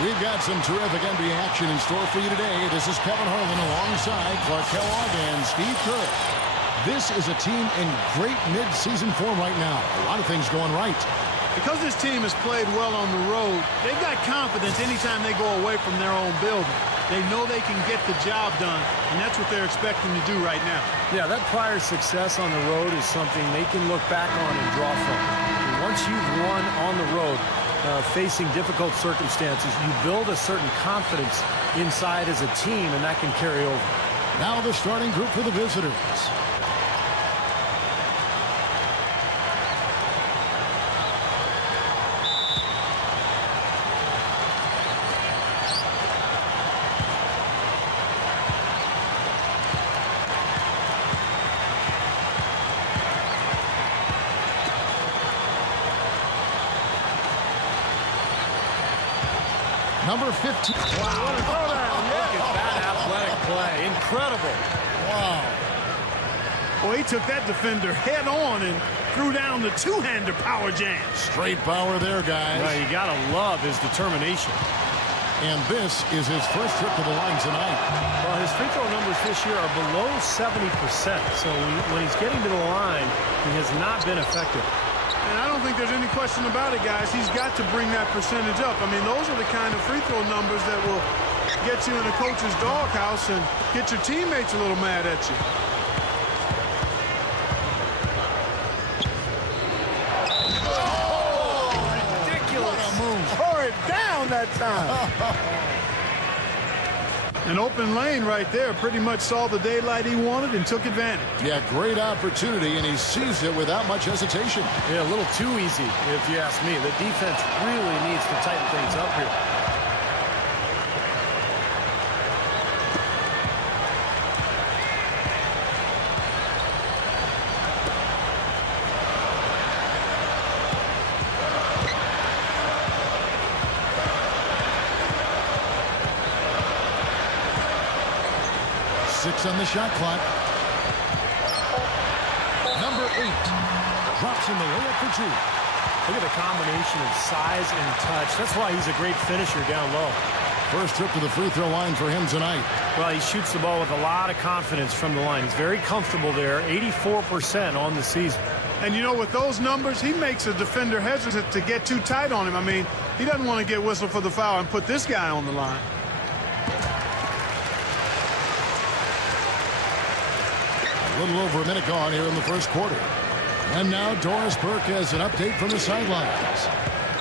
We've got some terrific NBA action in store for you today. This is Kevin Harlan alongside Clark Kellogg and Steve Kerr. This is a team in great mid-season form right now. A lot of things going right. Because this team has played well on the road, they've got confidence anytime they go away from their own building. They know they can get the job done, and that's what they're expecting to do right now. Yeah, that prior success on the road is something they can look back on and draw from. And once you've won on the road, facing difficult circumstances, you build a certain confidence inside as a team, and that can carry over. Now the starting group for the visitors. Number 15. Wow, what a throwdown. Look at that athletic play. Incredible. Wow. Well, he took that defender head on and threw down the two-hander power jam. Straight power there, guys. Well, you got to love his determination. And this is his first trip to the line tonight. Well, his free throw numbers this year are below 70%. So when he's getting to the line, he has not been effective. And I don't think there's any question about it, guys. He's got to bring that percentage up. I mean, those are the kind of free throw numbers that will get you in a coach's doghouse and get your teammates a little mad at you. Oh, ridiculous. What a move. Tore it down that time. An open lane right there. Pretty much saw the daylight he wanted and took advantage. Yeah, great opportunity, and he seized it without much hesitation. Yeah, a little too easy, if you ask me. The defense really needs to tighten things up here. On the shot clock. Number 8 drops in the layup for 2. Look at the combination of size and touch. That's why he's a great finisher down low. First trip to the free throw line for him tonight. Well, he shoots the ball with a lot of confidence from the line. He's very comfortable there, 84% on the season. And, you know, with those numbers, he makes a defender hesitant to get too tight on him. I mean, he doesn't want to get whistled for the foul and put this guy on the line. A little over a minute gone here in the first quarter. And now Doris Burke has an update from the sidelines.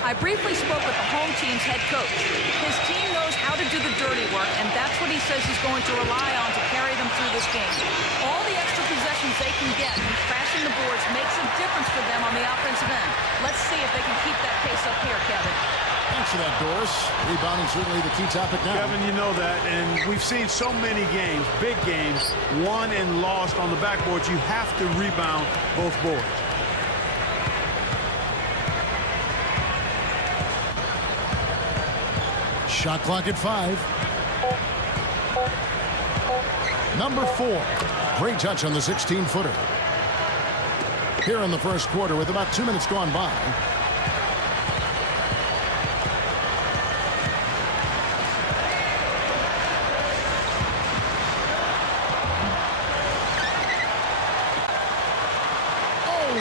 I briefly spoke with the home team's head coach. His team knows how to do the dirty work, and that's what he says he's going to rely on to carry them through this game. All the extra possessions they can get from crashing the boards makes a difference for them on the offensive end. Let's see if they can keep that pace up here, Kevin. Thanks for that, Doris. Rebounding certainly the key topic now. Kevin, you know that, and we've seen so many games, big games, won and lost on the backboards. You have to rebound both boards. Shot clock at 5. Number 4. Great touch on the 16-footer. Here in the first quarter with about 2 minutes gone by.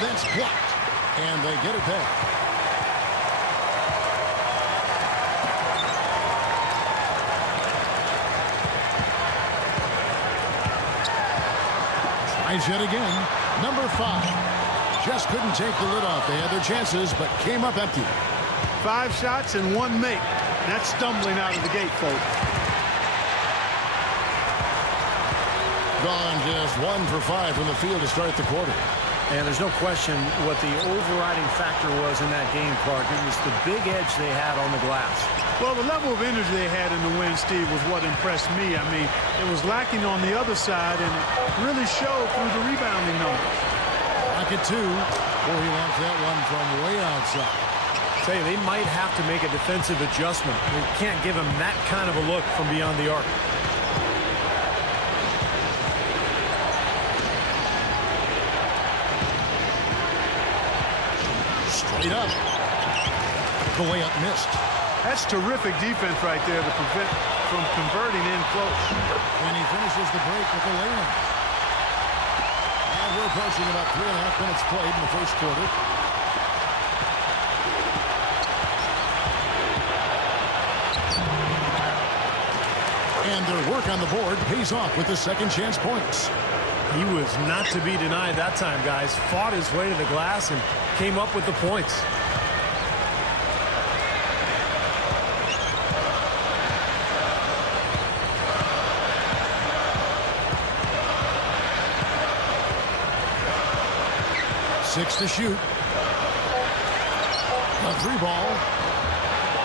That's blocked, and they get it back. Tries yet again. Number 5. Just couldn't take the lid off. They had their chances, but came up empty. 5 shots and 1 make. That's stumbling out of the gate, folks. Gone just 1 for 5 from the field to start the quarter. And there's no question what the overriding factor was in that game, Clark. It was the big edge they had on the glass. Well, the level of energy they had in the win, Steve, was what impressed me. I mean, it was lacking on the other side, and it really showed through the rebounding numbers. Pocket 2. Boy, he launched that one from way outside. Tell you, they might have to make a defensive adjustment. They can't give him that kind of a look from beyond the arc. Straight up. The layup missed. That's terrific defense right there to prevent from converting in close. And he finishes the break with a lay-in. And we're approaching about 3.5 minutes played in the first quarter. And their work on the board pays off with the second chance points. He was not to be denied that time, guys. Fought his way to the glass and came up with the points. Six to shoot. A three ball.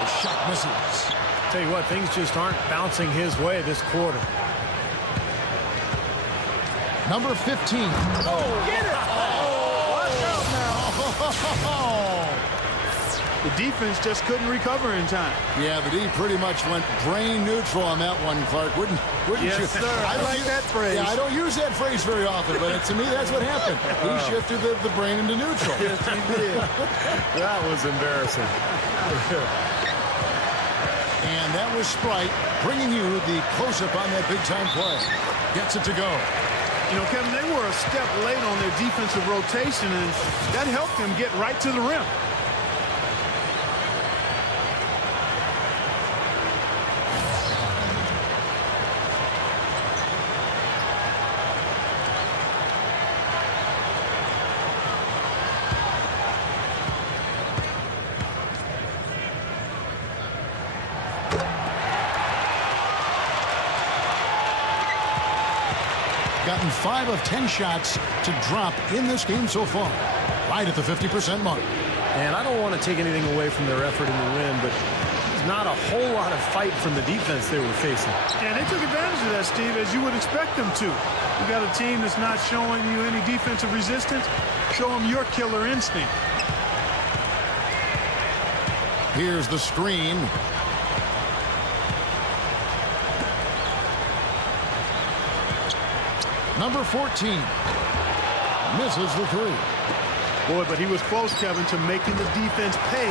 The shot misses. Tell you what, things just aren't bouncing his way this quarter. Number 15. Oh, get it! Oh, watch out now. The defense just couldn't recover in time. Yeah, the D pretty much went brain neutral on that one, Clark. Wouldn't yes, you? Sir. I like that phrase. Yeah, I don't use that phrase very often, but to me, that's what happened. He shifted the brain into neutral. Yes, he did. That was embarrassing. And that was Sprite bringing you the close-up on that big-time play. Gets it to go. You know, Kevin, they were a step late on their defensive rotation, and that helped them get right to the rim. Gotten 5 of 10 shots to drop in this game so far. Right at the 50% mark. And I don't want to take anything away from their effort in the win, but there's not a whole lot of fight from the defense they were facing. And they took advantage of that, Steve, as you would expect them to. You got a team that's not showing you any defensive resistance. Show them your killer instinct. Here's the screen. Number 14 misses the three. Boy, but he was close, Kevin, to making the defense pay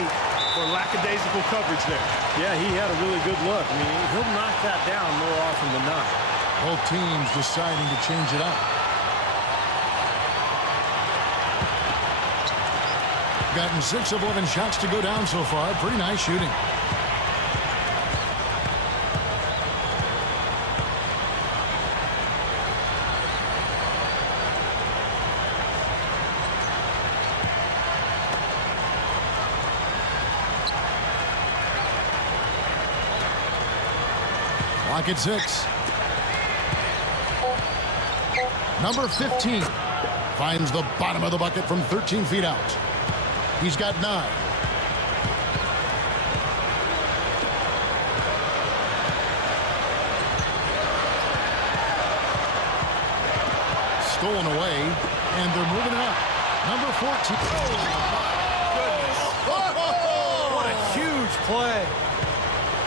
for lackadaisical coverage there. Yeah, he had a really good look. I mean, he'll knock that down more often than not. Both teams deciding to change it up. Gotten 6 of 11 shots to go down so far. Pretty nice shooting. Clock at 6. Number 15 finds the bottom of the bucket from 13 feet out. He's got 9. Stolen away, and they're moving it up. Number 14. Oh, my goodness. What a huge play.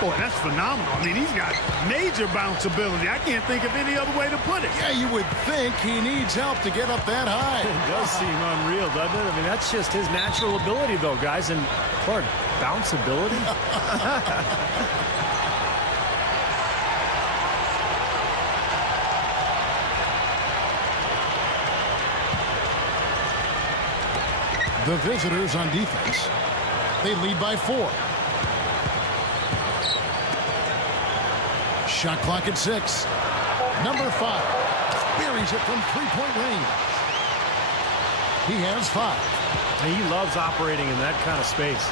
Boy, that's phenomenal. I mean, he's got major bounce ability. I can't think of any other way to put it. Yeah, you would think he needs help to get up that high. It does seem unreal, doesn't it? I mean, that's just his natural ability, though, guys. And, Clark, bounce ability? The visitors on defense. They lead by 4. Shot clock at 6. Number 5 buries it from three-point range. He has 5. He loves operating in that kind of space.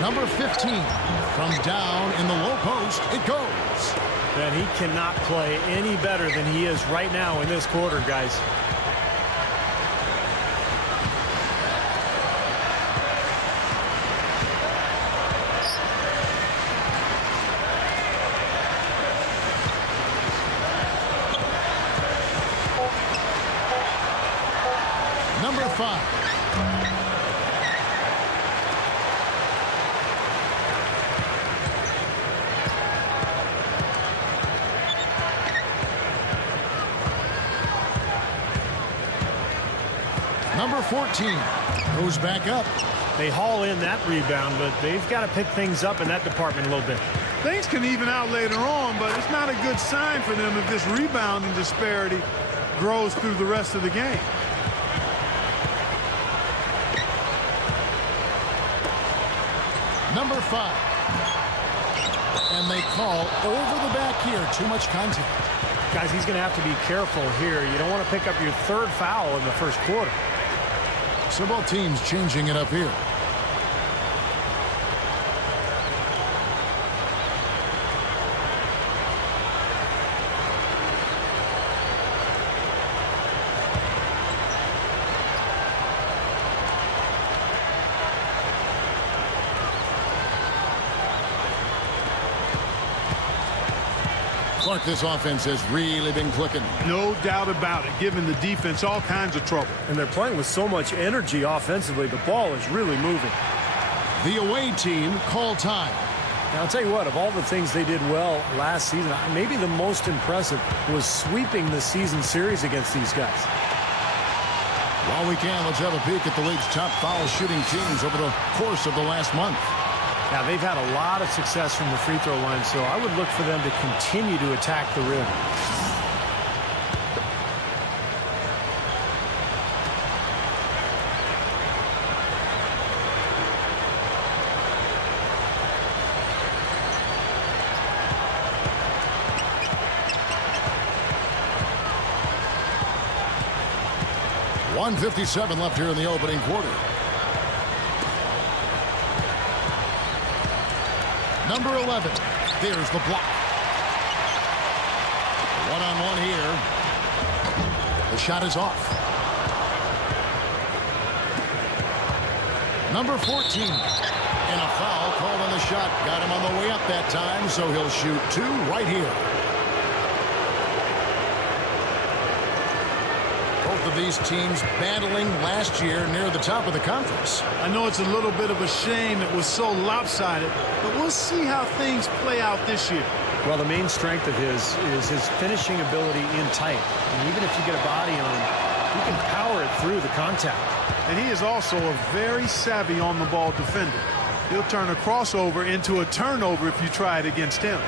Number 15 from down in the low post. It goes. And he cannot play any better than he is right now in this quarter, guys. Number 5. Number 14 goes back up. They haul in that rebound, but they've got to pick things up in that department a little bit. Things can even out later on, but it's not a good sign for them if this rebounding disparity grows through the rest of the game. Number 5. And they call over the back here. Too much contact. Guys, he's going to have to be careful here. You don't want to pick up your third foul in the first quarter. So both teams changing it up here. Clark, this offense has really been clicking. No doubt about it, giving the defense all kinds of trouble. And they're playing with so much energy offensively. The ball is really moving. The away team call time. Now, I'll tell you what, of all the things they did well last season, maybe the most impressive was sweeping the season series against these guys. While we can, let's have a peek at the league's top foul shooting teams over the course of the last month. Now, they've had a lot of success from the free throw line, so I would look for them to continue to attack the rim. .157 left here in the opening quarter. Number 11. There's the block. One-on-one here. The shot is off. Number 14. And a foul called on the shot. Got him on the way up that time, so he'll shoot 2 right here. Both of these teams battling last year near the top of the conference. I know it's a little bit of a shame it was so lopsided, but we'll see how things play out this year. Well, the main strength of his is his finishing ability in tight. And even if you get a body on him, he can power it through the contact. And he is also a very savvy on-the-ball defender. He'll turn a crossover into a turnover if you try it against him.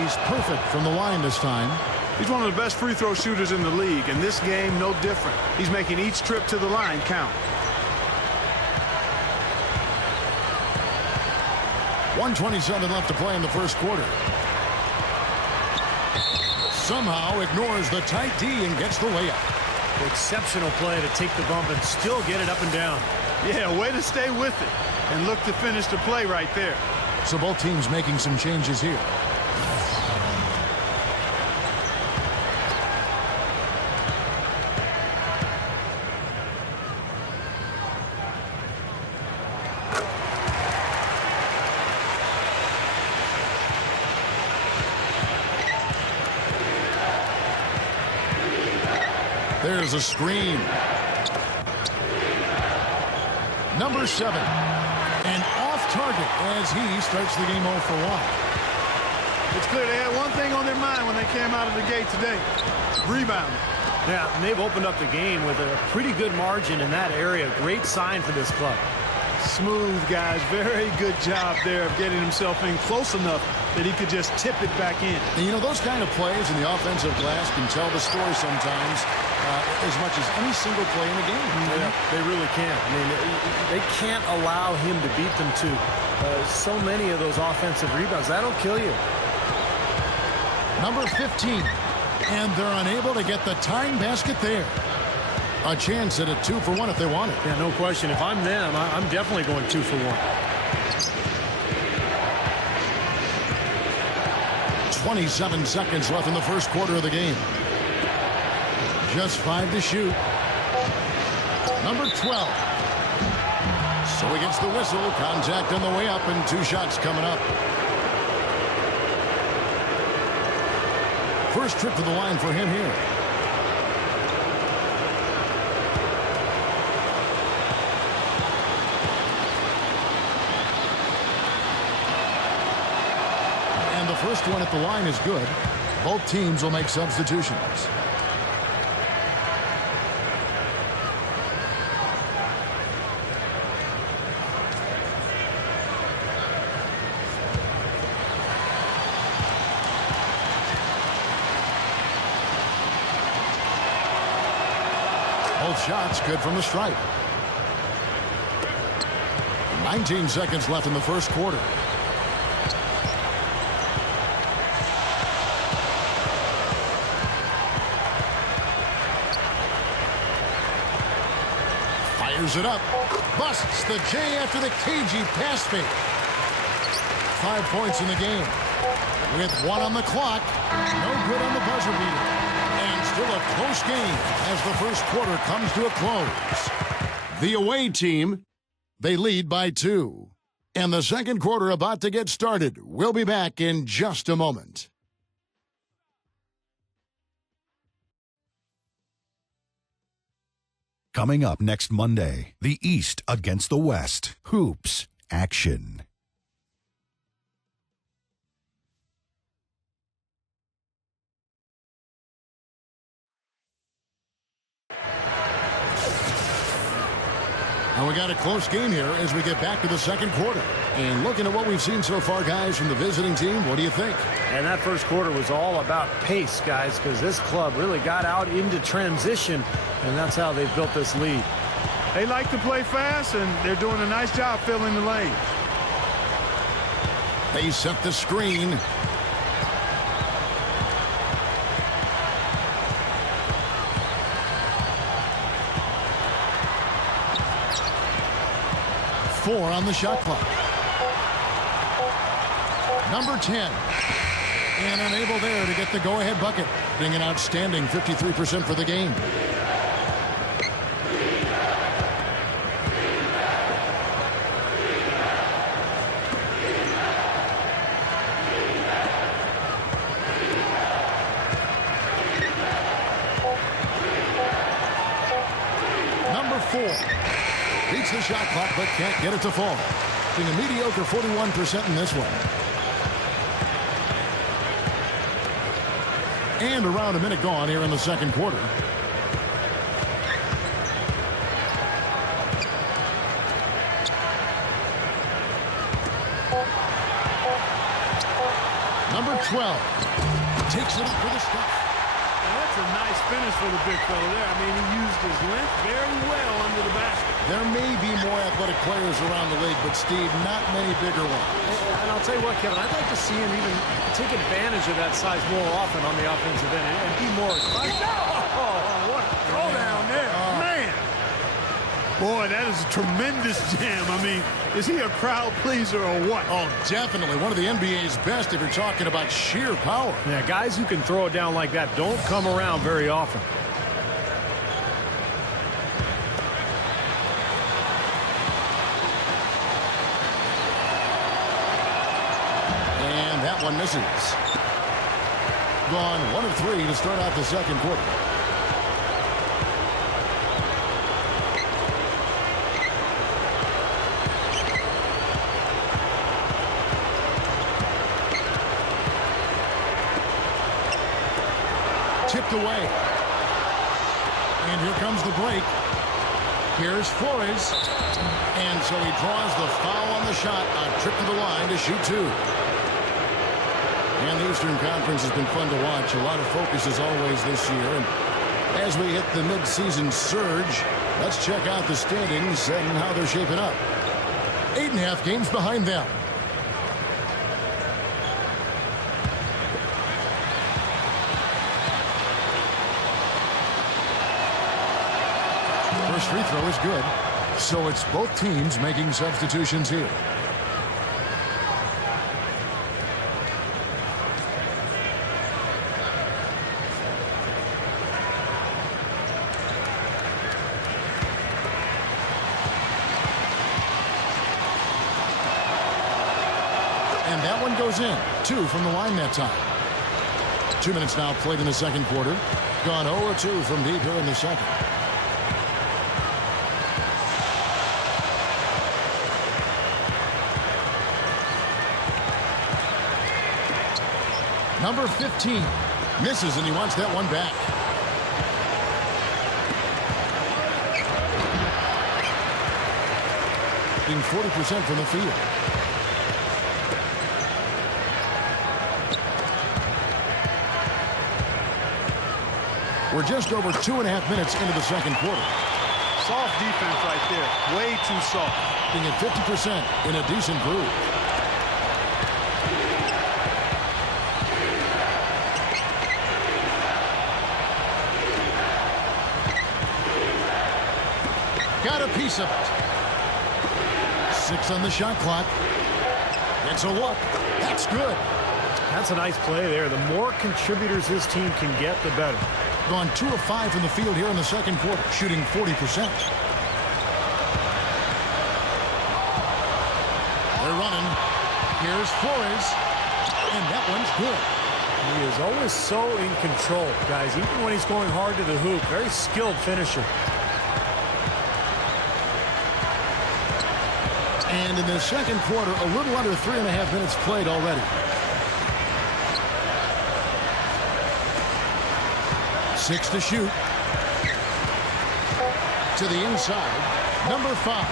He's perfect from the line this time. He's one of the best free throw shooters in the league, and this game no different. He's making each trip to the line count. 1:27 left to play in the first quarter. Somehow ignores the tight D and gets the layup. Exceptional play to take the bump and still get it up and down. Yeah, way to stay with it and look to finish the play right there. So both teams making some changes here. There's a screen. Number 7. And off target as he starts the game 0 for 1. It's clear they had one thing on their mind when they came out of the gate today. Rebounding. Yeah, and they've opened up the game with a pretty good margin in that area. Great sign for this club. Smooth, guys. Very good job there of getting himself in close enough that he could just tip it back in. And you know, those kind of plays in the offensive glass can tell the story sometimes as much as any single play in the game. Yeah, they really can. I mean, they can't allow him to beat them to so many of those offensive rebounds. That'll kill you. Number 15. And they're unable to get the tying basket there. A chance at a 2 for 1 if they want it. Yeah, no question. If I'm them, I'm definitely going 2 for 1. 27 seconds left in the first quarter of the game. Just 5 to shoot. Number 12. So he gets the whistle. Contact on the way up and 2 shots coming up. First trip to the line for him here. first one at the line is good. Both teams will make substitutions. Both shots good from the stripe. 19 seconds left in the first quarter. Fires it up. Busts the J after the cagey pass fake. 5 points in the game. With 1 on the clock. No good on the buzzer beater. And still a close game as the first quarter comes to a close. The away team, they lead by 2. And the second quarter about to get started. We'll be back in just a moment. Coming up next Monday, the East against the West. Hoops action. And we got a close game here as we get back to the second quarter. And looking at what we've seen so far, guys, from the visiting team, what do you think? And that first quarter was all about pace, guys, because this club really got out into transition, and that's how they've built this lead. They like to play fast, and they're doing a nice job filling the lane. They set the screen. Four on the shot clock. Number 10. And unable there to get the go-ahead bucket. Being an outstanding 53% for the game. Number 4. Beats the shot clock, but can't get it to fall. Being a mediocre 41% in this one. And around a minute gone here in the second quarter. Number 12. Takes it up for the stuff. That's a nice finish for the big fella there. I mean, he used his length very well under the basket. There may be more athletic players around the league, but, Steve, not many bigger ones. And I'll tell you what, Kevin, I'd like to see him even take advantage of that size more often on the offensive end and be more aggressive. Oh, what a throw down there. Man. Boy, that is a tremendous jam. I mean, is he a crowd pleaser or what? Oh, definitely. One of the NBA's best if you're talking about sheer power. Yeah, guys who can throw it down like that don't come around very often. And that one misses. Gone 1 of 3 to start out the second quarter. Tipped away. And here comes the break. Here's Flores. And so he draws the foul on the shot. A trip to the line to shoot 2. And the Eastern Conference has been fun to watch. A lot of focus as always this year. And as we hit the midseason surge, let's check out the standings and how they're shaping up. 8.5 games behind them. First free throw is good. So it's both teams making substitutions here. And that one goes in. 2 from the line that time. 2 minutes now played in the second quarter. Gone 0-2 from deep here in the second. Number 15 misses, and he wants that one back. Being 40% from the field. We're just over 2.5 minutes into the second quarter. Soft defense right there. Way too soft. Being at 50% in a decent groove. Got a piece of it. 6 on the shot clock. It's a look. That's good. That's a nice play there. The more contributors this team can get, the better. Gone 2 of 5 from the field here in the second quarter, shooting 40%. They're running. Here's Flores. And that one's good. He is always so in control, guys. Even when he's going hard to the hoop, very skilled finisher. And in the second quarter, a little under 3.5 minutes played already. Six to shoot. To the inside. Number 5.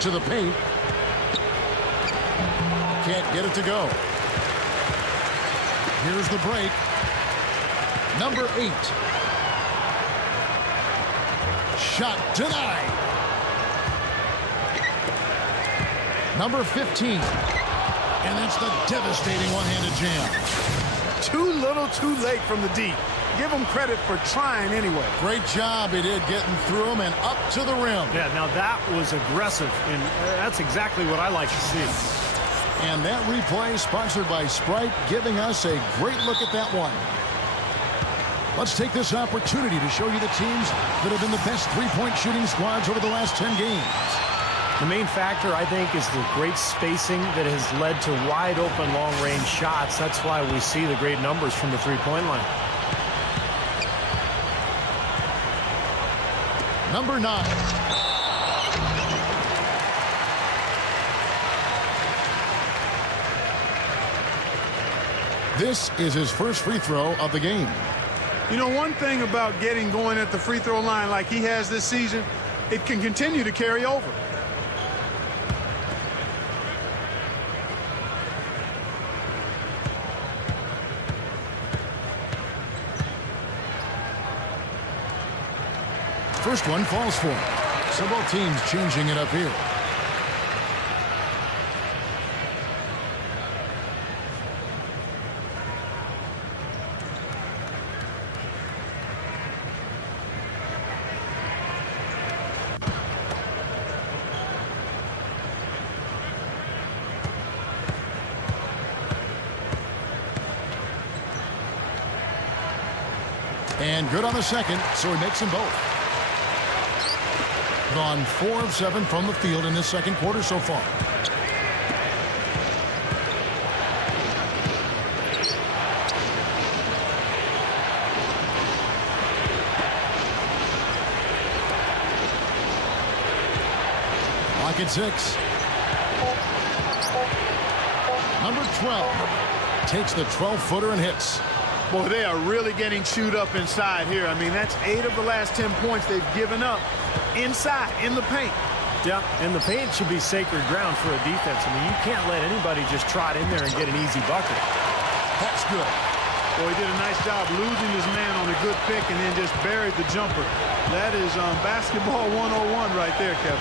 To the paint. Can't get it to go. Here's the break. Number 8. Shot denied. Number 15. And that's the devastating one-handed jam. Too little too late from the deep. Give him credit for trying anyway. Great job he did getting through him and up to the rim. Yeah, now that was aggressive, and that's exactly what I like to see. And that replay sponsored by Sprite, giving us a great look at that one. Let's take this opportunity to show you the teams that have been the best three-point shooting squads over the last 10 games. The main factor, I think, is the great spacing that has led to wide-open, long-range shots. That's why we see the great numbers from the three-point line. Number 9. This is his first free throw of the game. You know, one thing about getting going at the free throw line like he has this season, it can continue to carry over. First one falls for him. So both teams changing it up here. And good on the second, so he makes them both. Gone 4 of 7 from the field in this second quarter so far. Lock at 6. Number 12 takes the 12-footer and hits. Boy, they are really getting chewed up inside here. I mean, that's 8 of the last 10 points they've given up inside, in the paint. Yeah, and the paint should be sacred ground for a defense. I mean, you can't let anybody just trot in there and get an easy bucket. That's good. Boy, he did a nice job losing his man on a good pick and then just buried the jumper. That is basketball 101 right there, Kevin.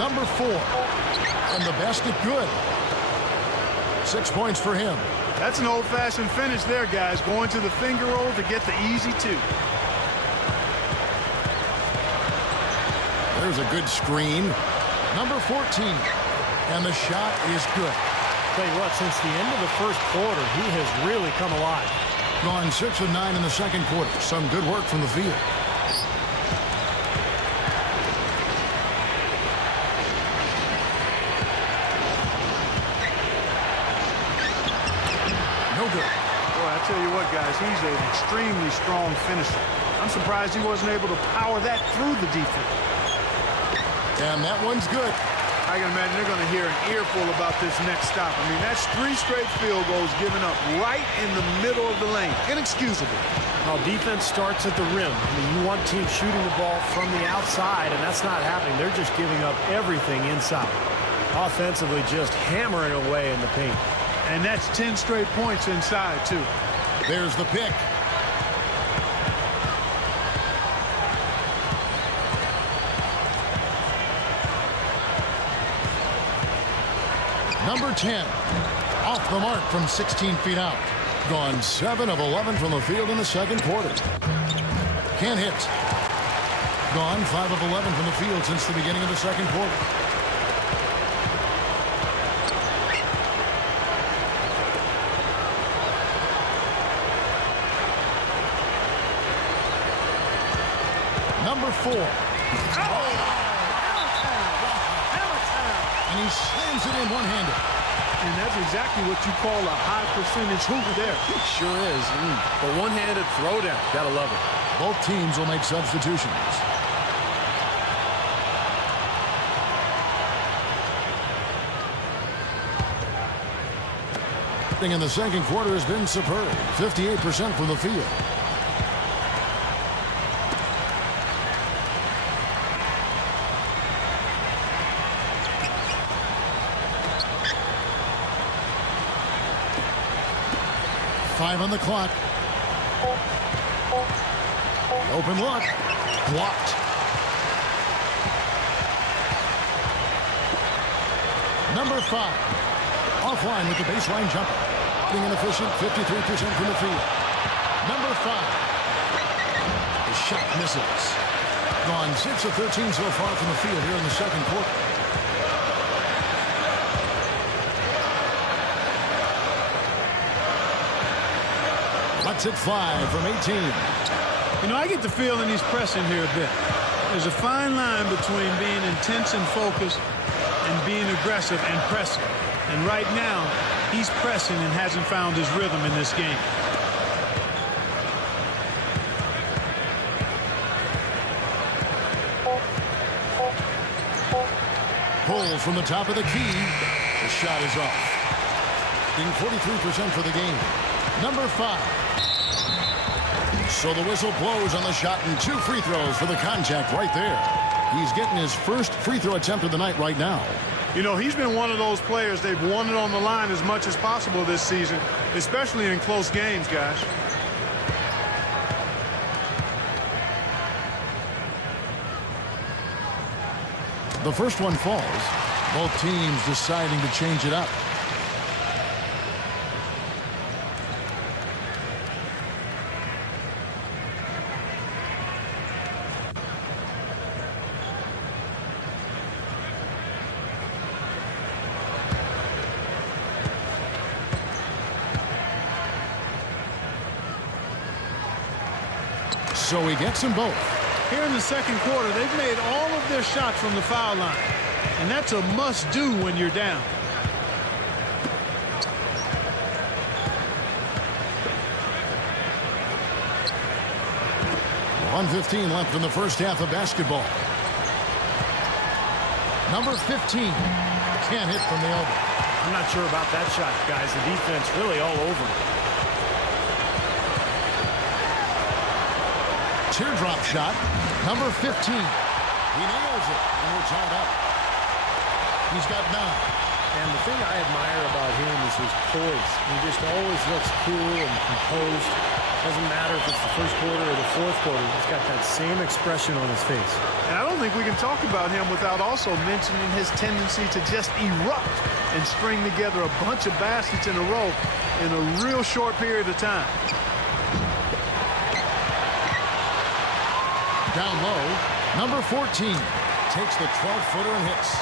Number 4. And the basket good. 6 points for him. That's an old-fashioned finish there, guys. Going to the finger roll to get the easy 2. There's a good screen. Number 14. And the shot is good. Tell you what, since the end of the first quarter, he has really come alive. Gone 6 of 9 in the second quarter. Some good work from the field. tell you what, guys, he's an extremely strong finisher. I'm surprised he wasn't able to power that through the defense. And that one's good. I can imagine they're going to hear an earful about this next stop. I mean, that's 3 straight field goals given up right in the middle of the lane. Inexcusable. Well, defense starts at the rim. I mean, you want teams shooting the ball from the outside, and that's not happening. They're just giving up everything inside. Offensively, just hammering away in the paint. And that's 10 straight points inside, too. There's the pick. Number 10, off the mark from 16 feet out. Gone 7 of 11 from the field in the second quarter. Can't hit. Gone 5 of 11 from the field since the beginning of the second quarter. Number 4. And he slams it in one-handed. And that's exactly what you call a high percentage hoop there. Sure is. The one-handed throwdown. Gotta love it. Both teams will make substitutions. In the second quarter has been superb. 58% from the field. Five on the clock. Open look. Blocked. Number 5. Offline with the baseline jumper. Being inefficient, 53% from the field. Number 5. The shot misses. Gone 6 of 13 so far from the field here in the second quarter. Lets it fly from 18. You know, I get the feeling he's pressing here a bit. There's a fine line between being intense and focused and being aggressive and pressing. And right now, he's pressing and hasn't found his rhythm in this game. Pulls from the top of the key. The shot is off. Being 43% for the game. Number 5. So the whistle blows on the shot and 2 free throws for the contact right there. He's getting his first free throw attempt of the night right now. You know, he's been one of those players, they've won it on the line as much as possible this season, especially in close games, guys. The first one falls. Both teams deciding to change it up. So he gets them both. Here in the second quarter, they've made all of their shots from the foul line. And that's a must-do when you're down. .115 left in the first half of basketball. Number 15. Can't hit from the elbow. I'm not sure about that shot, guys. The defense really all over it. Teardrop shot. Number 15. He nails it. And we're tied up. He's got 9. And the thing I admire about him is his poise. He just always looks cool and composed. Doesn't matter if it's the first quarter or the fourth quarter. He's got that same expression on his face. And I don't think we can talk about him without also mentioning his tendency to just erupt and string together a bunch of baskets in a row in a real short period of time. Down low, number 14 takes the 12-footer and hits.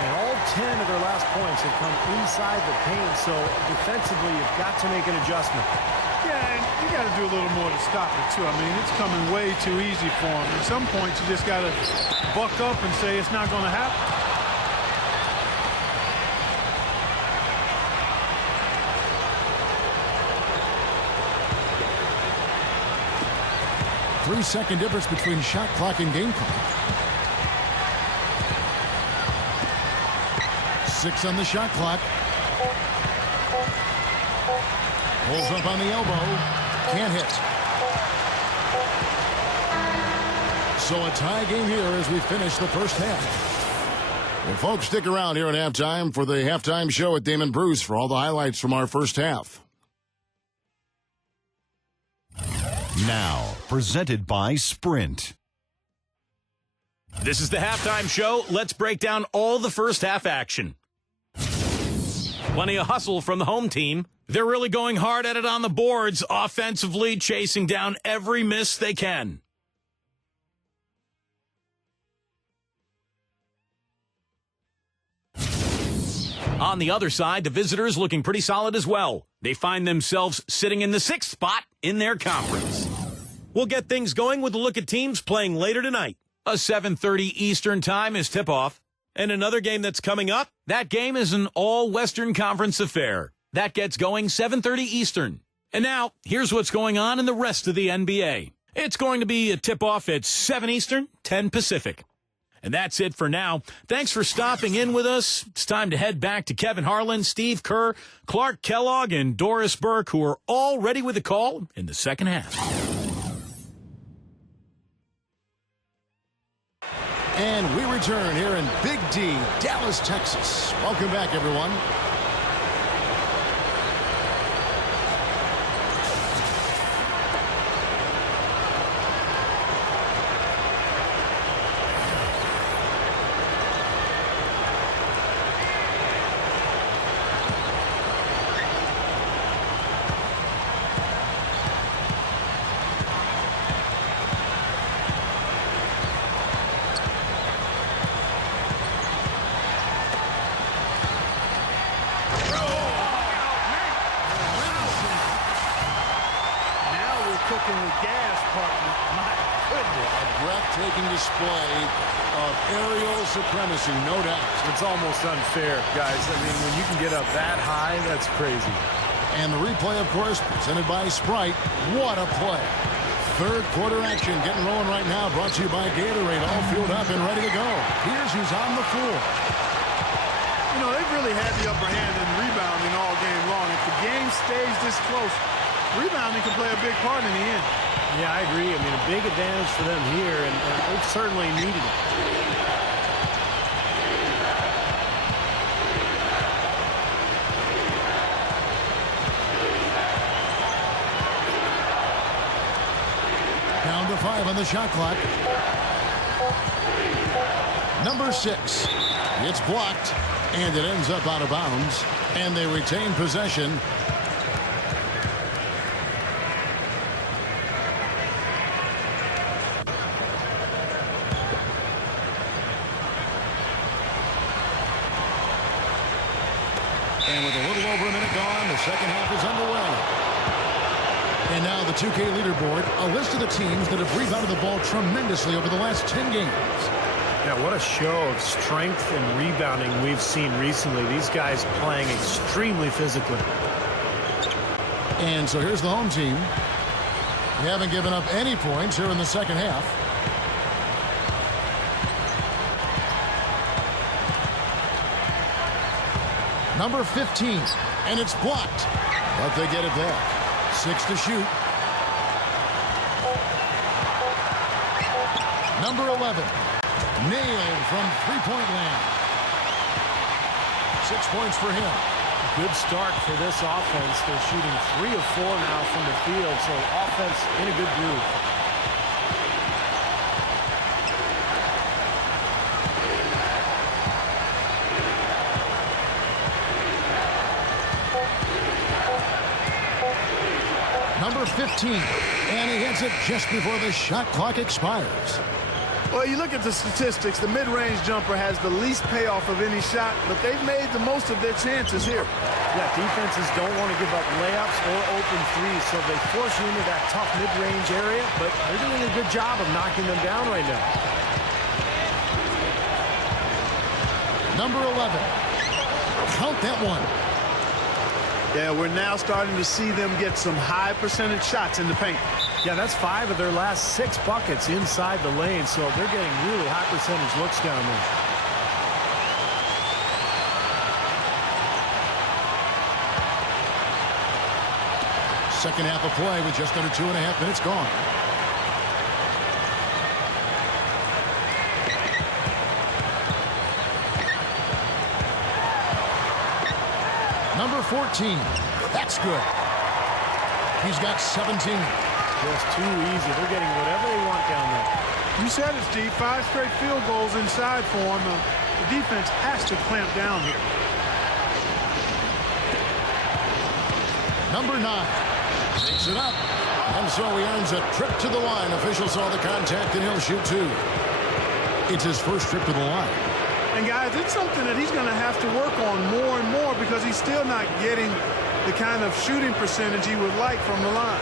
And all 10 of their last points have come inside the paint, so defensively you've got to make an adjustment. Yeah, and you got to do a little more to stop it, too. I mean, it's coming way too easy for him. At some point, you just got to buck up and say it's not going to happen. 3-second difference between shot clock and game clock. 6 on the shot clock. Pulls up on the elbow. Can't hit. So a tie game here as we finish the first half. Well, folks, stick around here at halftime for the halftime show at Damon Bruce for all the highlights from our first half. Now, presented by Sprint. This is the halftime show. Let's break down all the first half action. Plenty of hustle from the home team. They're really going hard at it on the boards, offensively chasing down every miss they can. On the other side, the visitors looking pretty solid as well. They find themselves sitting in the 6th spot in their conference. We'll get things going with a look at teams playing later tonight. A 7:30 Eastern time is tip-off. And another game that's coming up, that game is an all-Western Conference affair. That gets going 7:30 Eastern. And now, here's what's going on in the rest of the NBA. It's going to be a tip-off at 7 Eastern, 10 Pacific. And that's it for now. Thanks for stopping in with us. It's time to head back to Kevin Harlan, Steve Kerr, Clark Kellogg, and Doris Burke, who are all ready with the call in the second half. And we return here in Big D, Dallas, Texas. Welcome back, everyone. Breathtaking display of aerial supremacy, no doubt. It's almost unfair, guys. I mean, when you can get up that high, that's crazy. And the replay, of course, presented by Sprite. What a play. Third quarter action getting rolling right now, brought to you by Gatorade. All fueled up and ready to go. Here's who's on the floor. You know, they've really had the upper hand in rebounding all game long. If the game stays this close, rebounding can play a big part in the end. Yeah, I agree. I mean, a big advantage for them here, and they've certainly needed it. Down to 5 on the shot clock. Number 6. It's blocked, and it ends up out of bounds, and they retain possession. And with a little over a minute gone, the second half is underway. And now the 2K leaderboard, a list of the teams that have rebounded the ball tremendously over the last 10 games. Yeah, what a show of strength and rebounding we've seen recently. These guys playing extremely physically. And so here's the home team. They haven't given up any points here in the second half. Number 15, and it's blocked, but they get it back. 6 to shoot. Number 11, nailed from three-point land. 6 points for him. Good start for this offense. They're shooting 3 of 4 now from the field, so offense in a good groove. Number 15, and he hits it just before the shot clock expires. Well, you look at the statistics, the mid-range jumper has the least payoff of any shot, but they've made the most of their chances here. Yeah, defenses don't want to give up layups or open threes, so they force you into that tough mid-range area, but they're doing a good job of knocking them down right now. Number 11, count that one. Yeah, we're now starting to see them get some high percentage shots in the paint. Yeah, that's 5 of their last 6 buckets inside the lane, so they're getting really high percentage looks down there. Second half of play with just under 2.5 minutes gone. Number 14. That's good. He's got 17. Just too easy. They're getting whatever they want down there. You said it, Steve. 5 straight field goals inside for him. The defense has to clamp down here. Number 9. Takes it up. And so he earns a trip to the line. Officials saw the contact and he'll shoot 2. It's his first trip to the line. And guys, it's something that he's going to have to work on more and more because he's still not getting the kind of shooting percentage he would like from the line.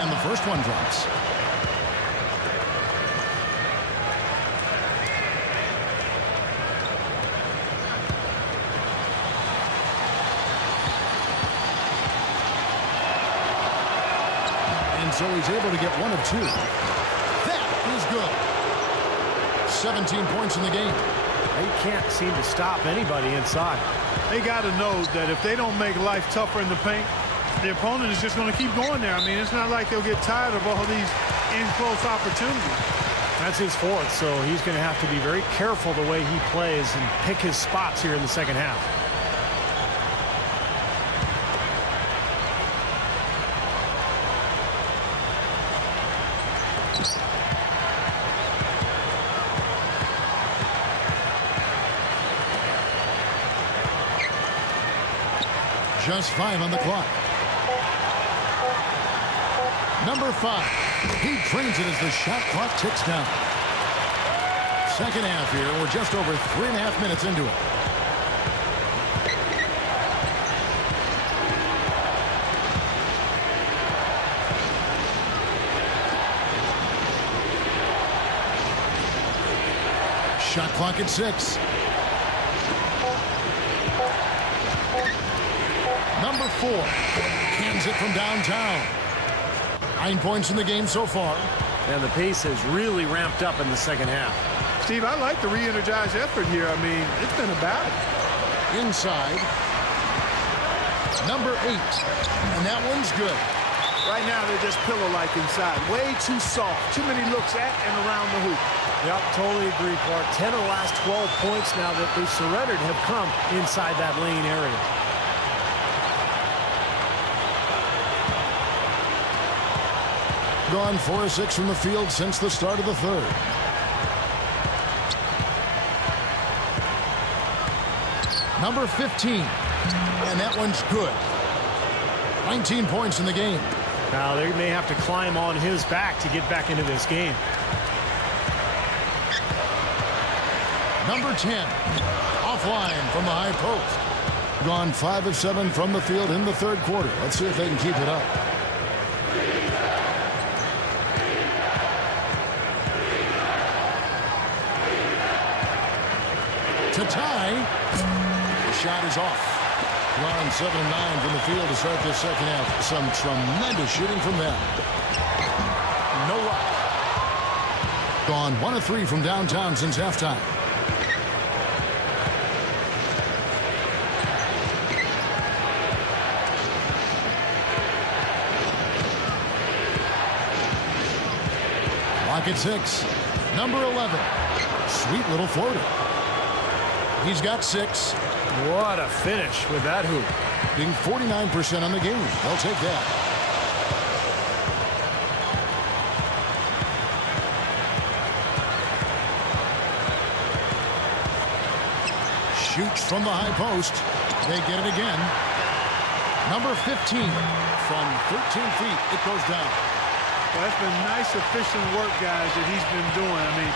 And the first one drops. And so he's able to get 1 of 2. That is good. 17 points in the game. They can't seem to stop anybody inside. They got to know that if they don't make life tougher in the paint, the opponent is just going to keep going there. I mean, it's not like they'll get tired of all these in-close opportunities. That's his 4th, so he's going to have to be very careful the way he plays and pick his spots here in the second half. Just 5 on the clock. Number 5. He trains it as the shot clock ticks down. Second half here. We're just over 3.5 minutes into it. Shot clock at 6. Number 4 cans it from downtown. 9 points in the game so far. And the pace has really ramped up in the second half. Steve, I like the re-energized effort here. I mean, it's been a battle. Inside. Number 8. And that one's good. Right now, they're just pillow-like inside. Way too soft. Too many looks at and around the hoop. Yep, totally agree, Clark. 10 of the last 12 points now that they've surrendered have come inside that lane area. Gone 4 of 6 from the field since the start of the third. Number 15. And that one's good. 19 points in the game. Now, they may have to climb on his back to get back into this game. Number 10. Offline from the high post. Gone 5 of 7 from the field in the third quarter. Let's see if they can keep it up. To tie. The shot is off. Gone 7 of 9 from the field to start this second half. Some tremendous shooting from them. No luck. Gone 1 of 3 from downtown since halftime. Clock at 6. Number 11. Sweet little floater. He's got 6. What a finish with that hoop. Being 49% on the game. They'll take that. Shoots from the high post. They get it again. Number 15. From 13 feet, it goes down. Well, that's been nice, efficient work, guys, that he's been doing. I mean,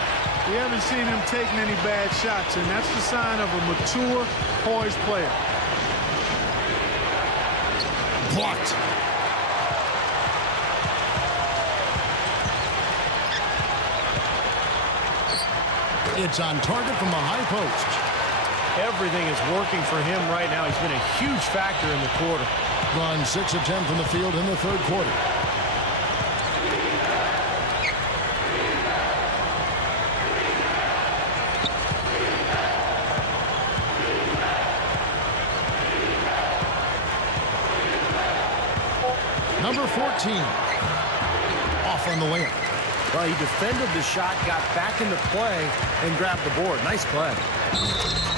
we haven't seen him take many bad shots, and that's the sign of a mature, poised player. Blocked. It's on target from the high post. Everything is working for him right now. He's been a huge factor in the quarter. Gone 6 of 10 from the field in the third quarter. Number 14. Off on the layup. Well, he defended the shot, got back into play, and grabbed the board. Nice play.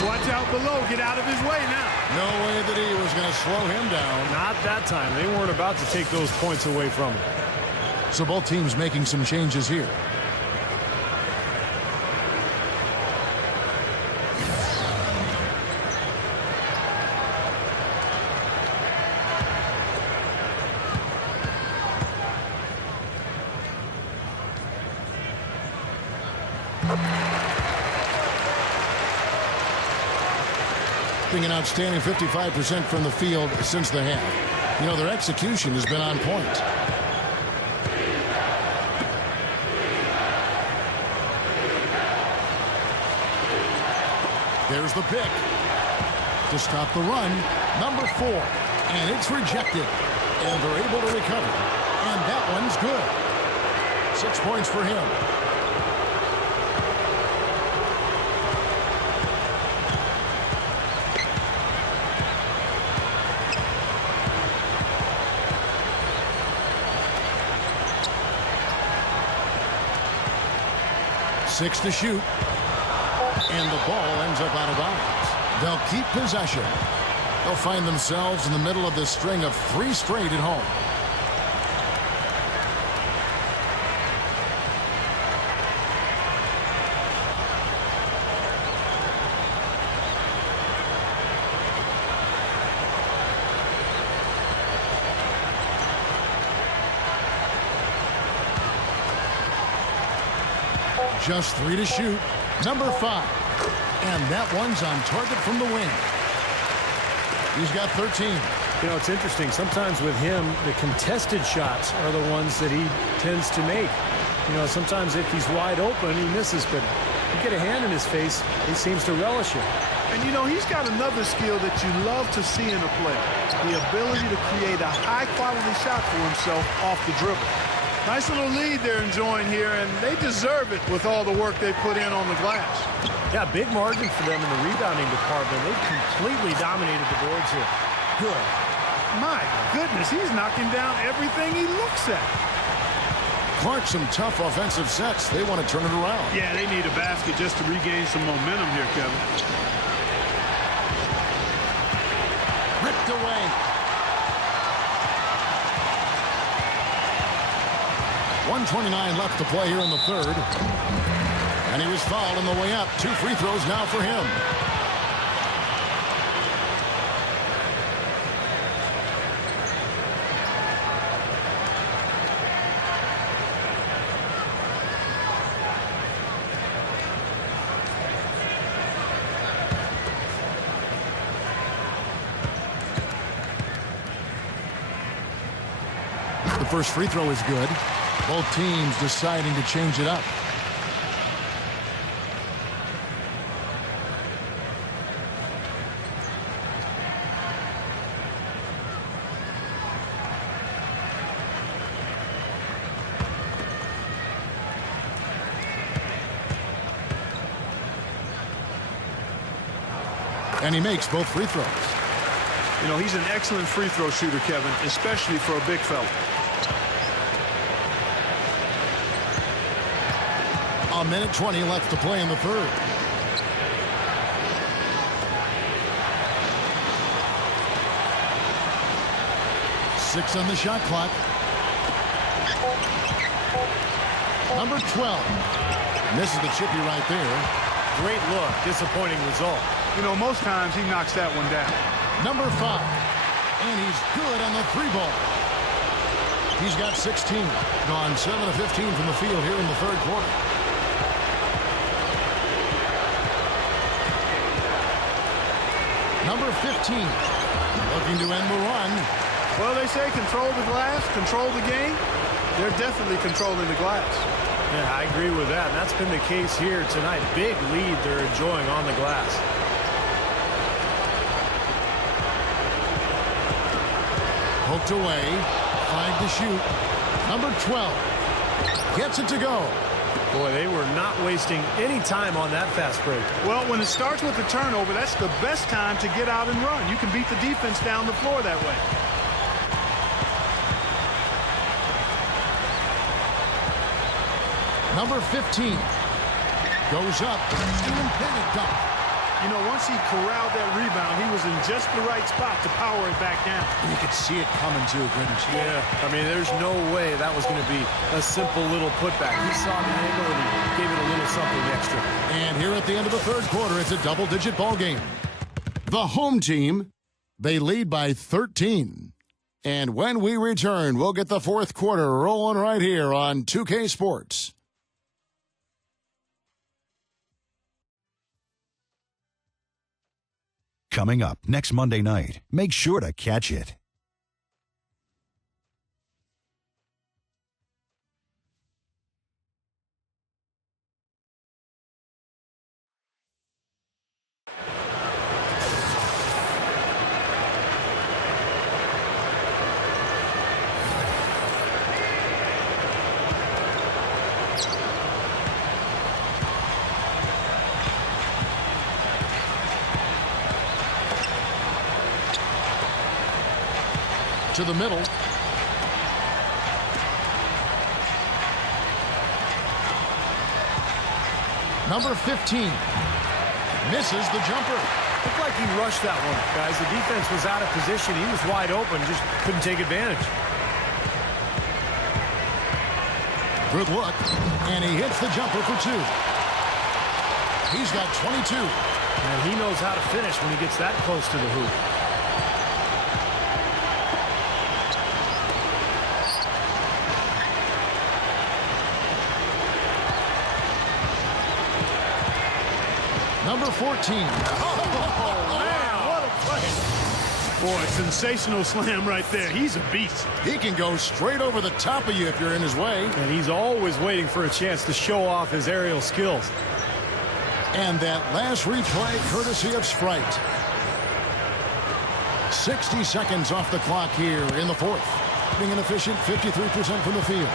Watch out below. Get out of his way now. No way that he was going to slow him down. Not that time. They weren't about to take those points away from him. So both teams making some changes here. An outstanding 55% from the field since the half. You know, their execution has been on point. There's the pick to stop the run. Number 4, and it's rejected, and they're able to recover, and that one's good. 6 points for him. Six to shoot. And the ball ends up out of bounds. They'll keep possession. They'll find themselves in the middle of this string of 3 straight at home. Just 3 to shoot. Number 5. And that one's on target from the wing. He's got 13. You know, it's interesting. Sometimes with him, the contested shots are the ones that he tends to make. You know, sometimes if he's wide open, he misses. But you get a hand in his face, he seems to relish it. And, you know, he's got another skill that you love to see in a player. The ability to create a high-quality shot for himself off the dribble. Nice little lead they're enjoying here, and they deserve it with all the work they put in on the glass. Yeah, big margin for them in the rebounding department. They completely dominated the boards here. Good. My goodness, he's knocking down everything he looks at. Clark, some tough offensive sets. They want to turn it around. Yeah, they need a basket just to regain some momentum here, Kevin. Ripped away. .129 left to play here in the third. And he was fouled on the way up. 2 free throws now for him. The first free throw is good. Both teams deciding to change it up. And he makes both free throws. You know, he's an excellent free throw shooter, Kevin, especially for a big fella. A minute 20 left to play in the third. Six on the shot clock. Number 12. Misses the chippy right there. Great look. Disappointing result. You know, most times he knocks that one down. Number 5. And he's good on the 3-ball. He's got 16. Gone 7 of 15 from the field here in the third quarter. Number 15. Looking to end the run. Well, they say control the glass, control the game. They're definitely controlling the glass. Yeah, I agree with that. And that's been the case here tonight. Big lead they're enjoying on the glass. Poked away. 5 to shoot. Number 12 gets it to go. Boy, they were not wasting any time on that fast break. Well, when it starts with a turnover, that's the best time to get out and run. You can beat the defense down the floor that way. Number 15 goes up. Even panic dunk. You know, once he corralled that rebound, he was in just the right spot to power it back down. And you could see it coming too, couldn't you? Yeah, I mean, there's no way that was going to be a simple little putback. He saw the angle and he gave it a little something extra. And here at the end of the third quarter, it's a double-digit ball game. The home team, they lead by 13. And when we return, we'll get the fourth quarter rolling right here on 2K Sports. Coming up next Monday night, make sure to catch it. To the middle. Number 15 misses the jumper. Looked like he rushed that one, guys. The defense was out of position. He was wide open, just couldn't take advantage. Good look, and he hits the jumper for 2. He's got 22. And he knows how to finish when he gets that close to the hoop. Number 14. Oh, man, what a play. Boy, sensational slam right there. He's a beast. He can go straight over the top of you if you're in his way. And he's always waiting for a chance to show off his aerial skills. And that last replay courtesy of Sprite. 60 seconds off the clock here in the fourth. Being an efficient 53% from the field.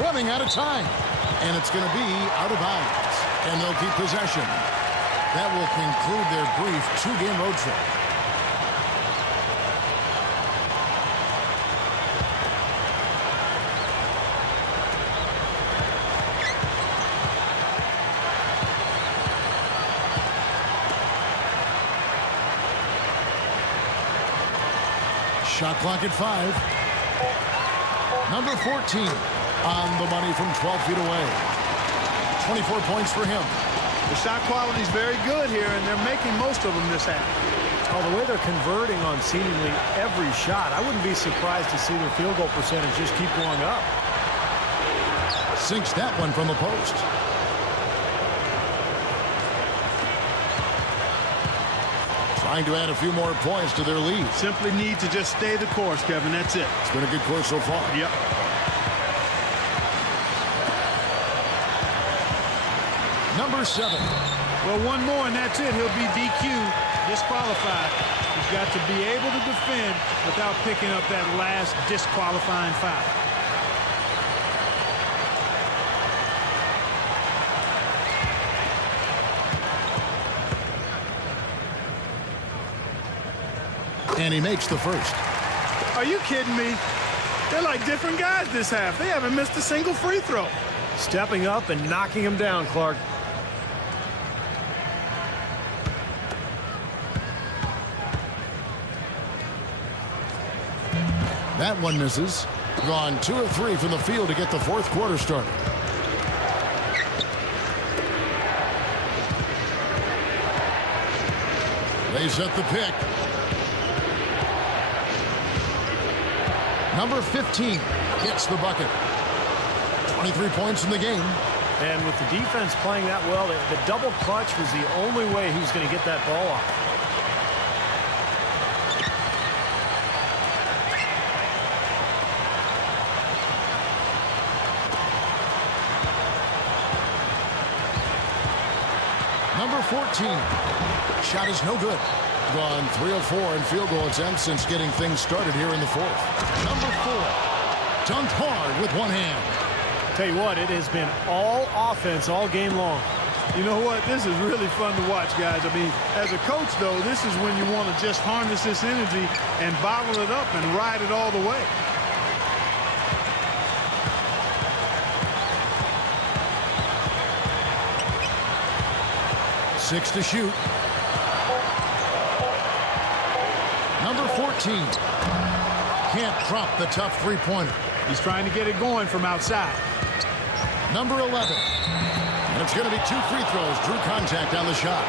Running out of time. And it's going to be out of bounds. And they'll keep possession. That will conclude their brief 2-game road trip. Shot clock at 5. Number 14 on the money from 12 feet away. 24 points for him. The shot quality is very good here, and they're making most of them this half. Oh, the way they're converting on seemingly every shot, I wouldn't be surprised to see their field goal percentage just keep going up. Sinks that one from the post. Trying to add a few more points to their lead. Simply need to just stay the course, Kevin. That's it. It's been a good course so far. Yep. Number 7. Well, one more, and that's it. He'll be DQ, disqualified. He's got to be able to defend without picking up that last disqualifying foul. And he makes the first. Are you kidding me? They're like different guys this half. They haven't missed a single free throw. Stepping up and knocking him down, Clark. That one misses. Gone 2 of 3 from the field to get the fourth quarter started. They set the pick. Number 15 hits the bucket. 23 points in the game. And with the defense playing that well, the double clutch was the only way he was going to get that ball off. Number 14. Shot is no good. Gone 3 of 4 in field goal attempts since getting things started here in the fourth. Number 4. Dunked hard with one hand. Tell you what, it has been all offense all game long. You know what? This is really fun to watch, guys. I mean, as a coach, though, this is when you want to just harness this energy and bottle it up and ride it all the way. Six to shoot. Number 14. Can't drop the tough three-pointer. He's trying to get it going from outside. Number 11. And it's going to be 2 free throws. Drew contact on the shot.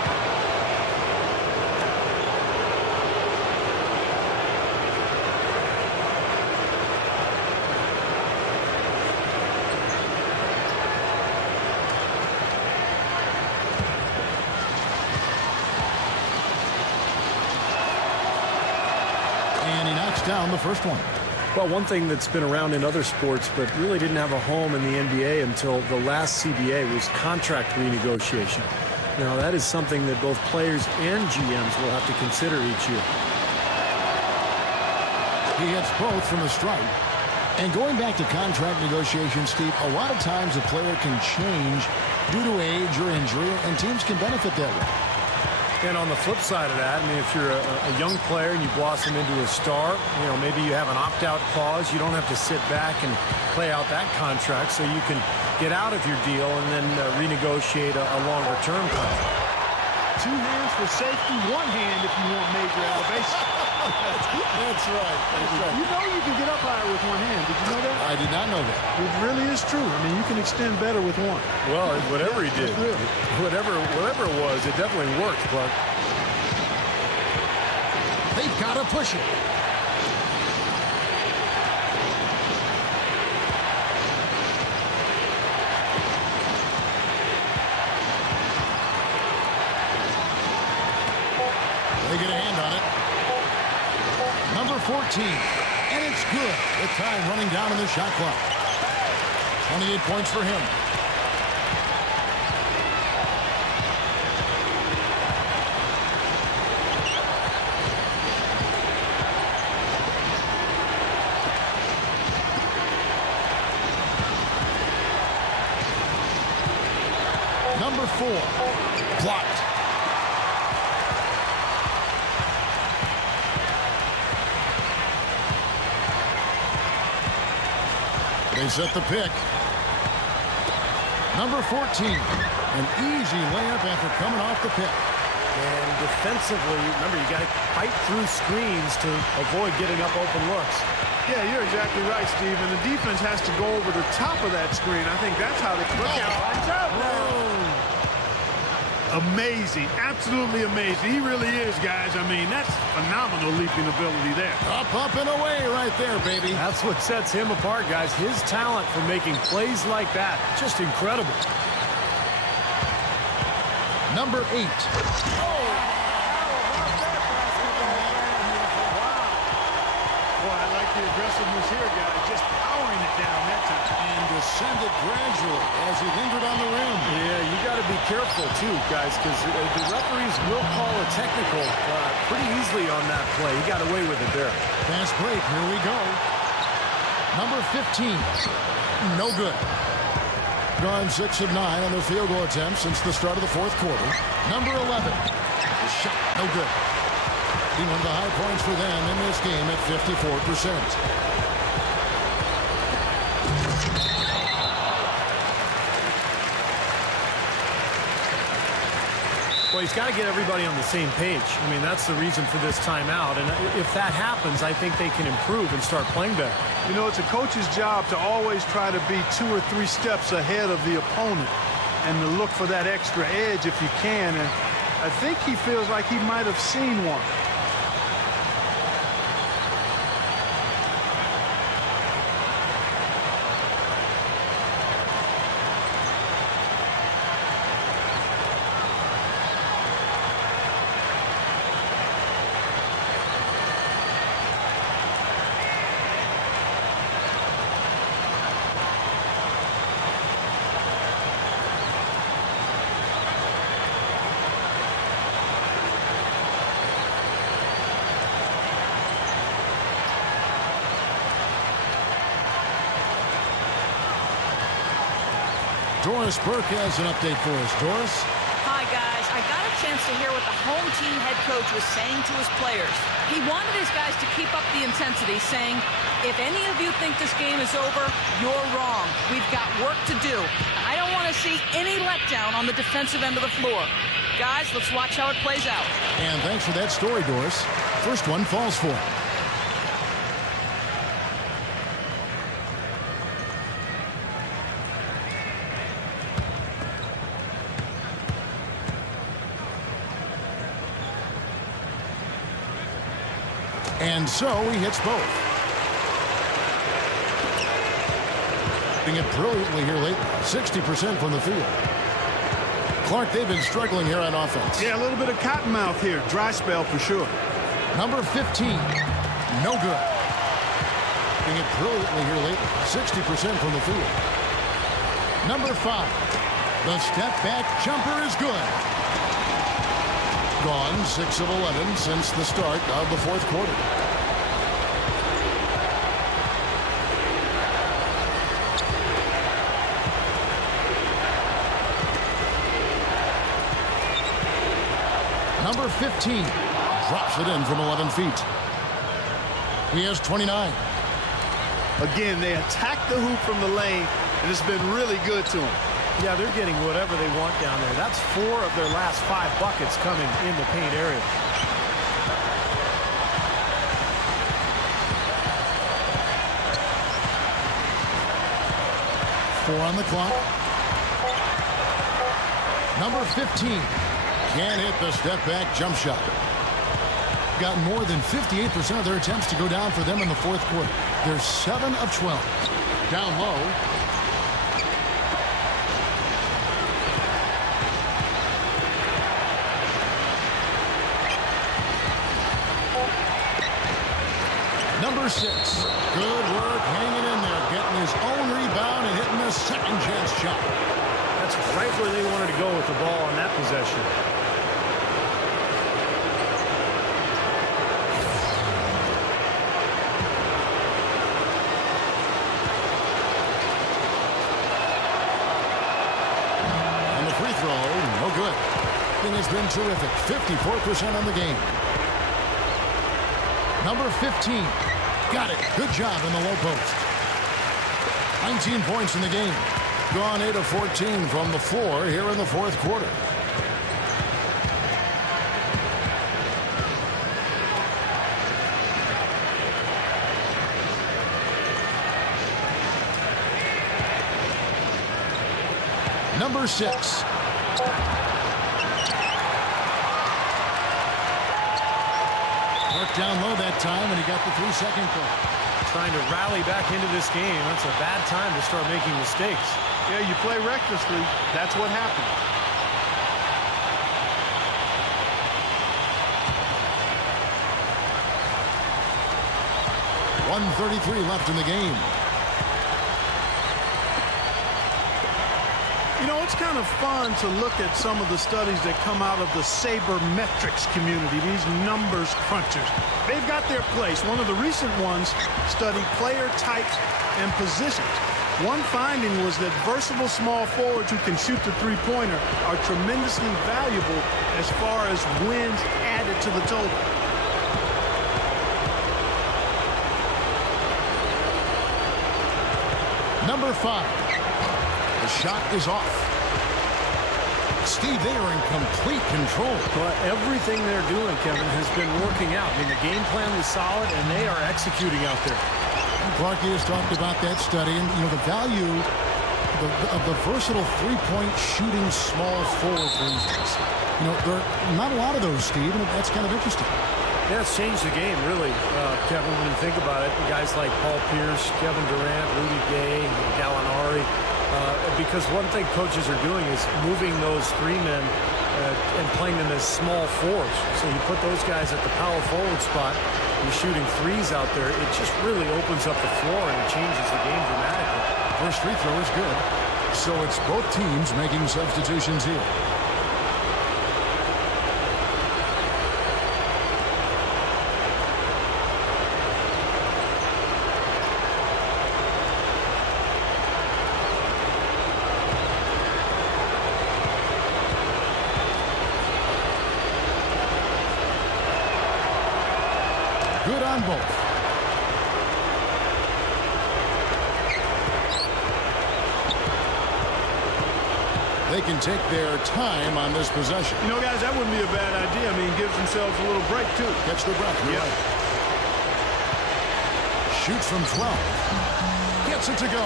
And he knocks down the first one. Well, one thing that's been around in other sports but really didn't have a home in the NBA until the last CBA was contract renegotiation. Now, that is something that both players and GMs will have to consider each year. He hits both from the stripe. And going back to contract negotiations, Steve, a lot of times a player can change due to age or injury, and teams can benefit that way. And on the flip side of that, I mean, if you're a young player and you blossom into a star, you know, maybe you have an opt-out clause. You don't have to sit back and play out that contract, so you can get out of your deal and then renegotiate a longer-term contract. 2 hands for safety, 1 hand if you want major elevation. That's right. You know you can get up higher with 1 hand. Did you know that? I did not know that. It really is true. I mean, you can extend better with 1. Well, whatever he did, whatever it was, it definitely worked, Clark. They've got to push it. They get a hand on it. Number 14. And it's good with time running down in the shot clock. 28 points for him. Number 4. Blocked. They set the pick. Number 14. An easy layup after coming off the pick. And defensively, remember, you got to fight through screens to avoid getting up open looks. Yeah, you're exactly right, Steve. And the defense has to go over the top of that screen. I think that's how they look out. Watch out now. Amazing. Absolutely amazing. He really is, guys. I mean, that's phenomenal leaping ability there. Up, and away right there, baby. That's what sets him apart, guys. His talent for making plays like that, just incredible. Number 8. Boy, I like the aggressiveness here, guys. Just powering it down that time. And descended gradually as he lingered on the rim. Yeah, you got to be careful, too, guys, because the referees will call a technical pretty easily on that play. He got away with it there. Fast break. Here we go. Number 15. No good. Gone 6 of 9 on their field goal attempts since the start of the fourth quarter. Number 11. The shot. No good. One of the high points for them in this game at 54%. Well, he's got to get everybody on the same page. I mean, that's the reason for this timeout. And if that happens, I think they can improve and start playing better. You know, it's a coach's job to always try to be 2 or 3 steps ahead of the opponent and to look for that extra edge if you can. And I think he feels like he might have seen one. Doris Burke has an update for us. Doris? Hi, guys. I got a chance to hear what the home team head coach was saying to his players. He wanted his guys to keep up the intensity, saying, if any of you think this game is over, you're wrong. We've got work to do. I don't want to see any letdown on the defensive end of the floor. Guys, let's watch how it plays out. And thanks for that story, Doris. First one falls for it. And so he hits both. Hitting it brilliantly here late. 60% from the field. Clark, they've been struggling here on offense. Yeah, a little bit of cottonmouth here. Dry spell for sure. Number 15. No good. Hitting it brilliantly here late. 60% from the field. Number 5. The step back jumper is good. Gone 6 of 11 since the start of the fourth quarter. Number 15 drops it in from 11 feet. He has 29. Again, they attack the hoop from the lane, and it's been really good to them. Yeah, they're getting whatever they want down there. That's 4 of their last 5 buckets coming in the paint area. Four on the clock. Number 15 can't hit the step-back jump shot. Got more than 58% of their attempts to go down for them in the fourth quarter. They're 7 of 12. Down low. Number 6. Good work hanging in there, getting his own rebound and hitting a second chance shot. That's right where they wanted to go with the ball on that possession. And the free throw, no good. It has been terrific. 54% on the game. Number 15. Got it. Good job in the low post. 19 points in the game. Gone 8 of 14 from the floor here in the fourth quarter. Number 6. Worked down low that time, and he got the 3-second call. Trying to rally back into this game. That's a bad time to start making mistakes. Yeah, you play recklessly. That's what happened. .133 left in the game. You know, it's kind of fun to look at some of the studies that come out of the sabermetrics community, these numbers crunchers. They've got their place. One of the recent ones studied player types and positions. One finding was that versatile small forwards who can shoot the three-pointer are tremendously valuable as far as wins added to the total. Number 5. The shot is off. Steve, they are in complete control. Well, everything they're doing, Kevin, has been working out. I mean, the game plan was solid, and they are executing out there. Clarkie has talked about that study, and you know the value of the versatile three-point shooting small forward, for instance. You know, there are not a lot of those, Steve, and that's kind of interesting. Yeah, it's changed the game, really, Kevin, when you think about it. Guys like Paul Pierce, Kevin Durant, Rudy Gay, Gallinari. Because one thing coaches are doing is moving those 3 men and playing them as small forwards. So you put those guys at the power forward spot, you're shooting threes out there. It just really opens up the floor and it changes the game dramatically. First free throw is good. So it's both teams making substitutions here. on both. They can take their time on this possession. You know, guys, that wouldn't be a bad idea. I mean, gives themselves a little break, too. Catch their breath. You're right. Shoots from 12. Gets it to go.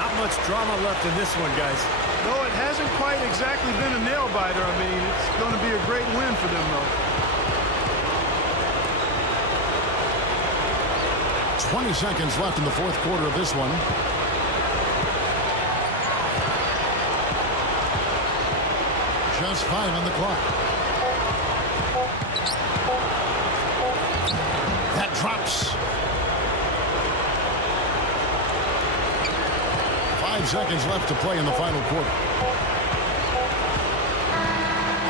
Not much drama left in this one, guys. No, it hasn't quite exactly been a nail-biter. I mean, it's going to be a great win for them, though. 20 seconds left in the fourth quarter of this one. Just 5 on the clock. That drops. 5 seconds left to play in the final quarter.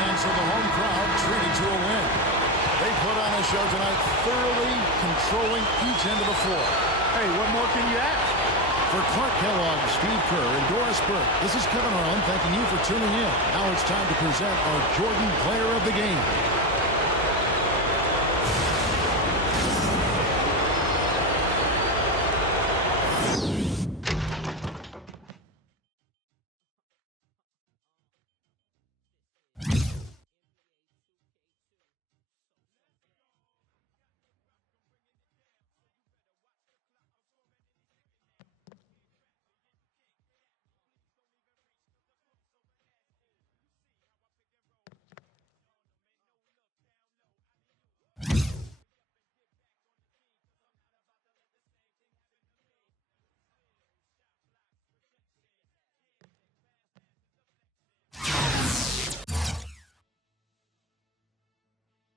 And so the home crowd treated to a win. They put on a show tonight, thoroughly controlling each end of the floor. Hey, what more can you ask? For Clark Kellogg, Steve Kerr, and Doris Burke, this is Kevin Harlan thanking you for tuning in. Now it's time to present our Jordan Player of the Game.